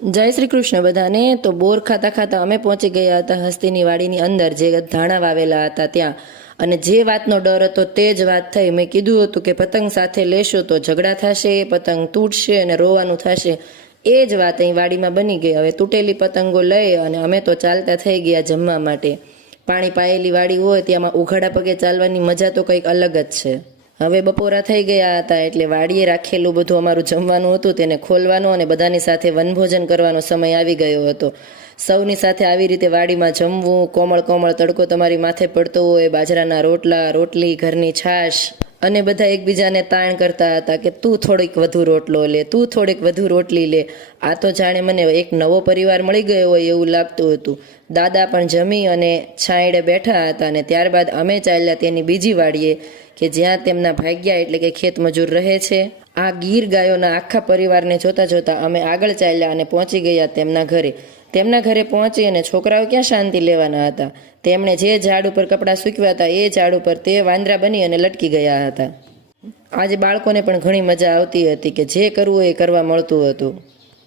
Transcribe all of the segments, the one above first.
જય શ્રી કૃષ્ણ બધાને। તો બોર ખાતા ખાતા અમે પહોંચી ગયા હતા હસ્તીની વાડીની અંદર, જે ધાણા વાવેલા હતા ત્યાં। અને જે વાતનો ડર હતો તે જ વાત થઈ। મેં કીધું હતું કે પતંગ સાથે લેશો તો ઝઘડા થશે, પતંગ તૂટશે અને રોવાનું થશે। એ જ વાત અહીં વાડીમાં બની ગઈ। હવે તૂટેલી પતંગો લઈ અને અમે તો ચાલતા થઈ ગયા જમવા માટે। પાણી પાયેલી વાડી હોય ત્યાંમાં ઉઘાડા પગે ચાલવાની મજા તો કંઈક અલગ જ છે। હવે બપોરા થઈ ગયા હતા એટલે વાડીએ રાખેલું બધું અમારું જમવાનું હતું તેને ખોલવાનું અને બધાની સાથે વનભોજન કરવાનો સમય આવી ગયો હતો। સૌની સાથે આવી રીતે વાડીમાં જમવું, કોમળ કોમળ તડકો તમારી માથે પડતો હોય, બાજરાના રોટલા, રોટલી, ઘરની છાશ, અને બધા એકબીજાને તાણ કરતા હતા કે તું થોડીક વધુ રોટલો લે, તું થોડીક વધુ રોટલી લે। આ તો જાણે મને એક નવો પરિવાર મળી ગયો હોય એવું લાગતું હતું। દાદા પણ જમી અને છાંયડે બેઠા હતા અને ત્યારબાદ અમે ચાલ્યા તેની બીજી વાડીએ કે જ્યાં તેમના ભાગ્યા એટલે કે ખેત મજૂર રહે છે। આ ગીર ગાયોના આખા પરિવારને જોતા જોતા અમે આગળ ચાલ્યા અને પહોંચી ગયા તેમના ઘરે। તેમના ઘરે પહોંચી અને છોકરાઓ ક્યાં શાંતિ લેવાના હતા। તેમણે જે ઝાડ ઉપર કપડાં સૂકવ્યા હતા એ ઝાડ ઉપર તે વાંદરા બની અને લટકી ગયા હતા। આજે બાળકોને પણ ઘણી મજા આવતી હતી કે જે કરવું એ કરવા મળતું હતું।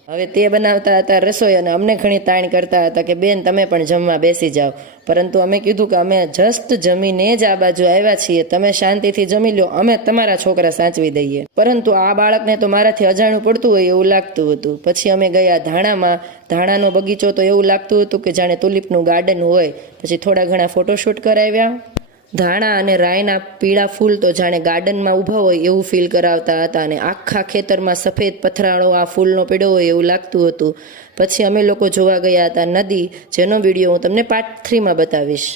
હવે તે બનાવતા હતા રસોઈ અને અમને ઘણી તાણ કરતા હતા કે બેન તમે પણ જમવા બેસી જાઓ। પરંતુ અમે કીધું કે અમે જસ્ટ જમીને જ આ બાજુ આવ્યા છીએ, તમે શાંતિથી જમી લો, અમે તમારા છોકરા સાચવી દઈએ। પરંતુ આ બાળકને તો મારાથી અજાણું પડતું હોય એવું લાગતું હતું। પછી અમે ગયા ધાણામાં। ધાણાનો બગીચો તો એવું લાગતું હતું કે જાણે તુલિપનું ગાર્ડન હોય। પછી થોડા ઘણા ફોટોશૂટ કરાવ્યા। ધાણા અને રાયના પીળા ફૂલ તો જાણે ગાર્ડનમાં ઊભા હોય એવું ફીલ કરાવતા હતા અને આખા ખેતરમાં સફેદ પથરાળો આ ફૂલનો પીળો હોય એવું લાગતું હતું। પછી અમે લોકો જોવા ગયા હતા નદી, જેનો વિડીયો હું તમને પાર્ટ 3માં બતાવીશ।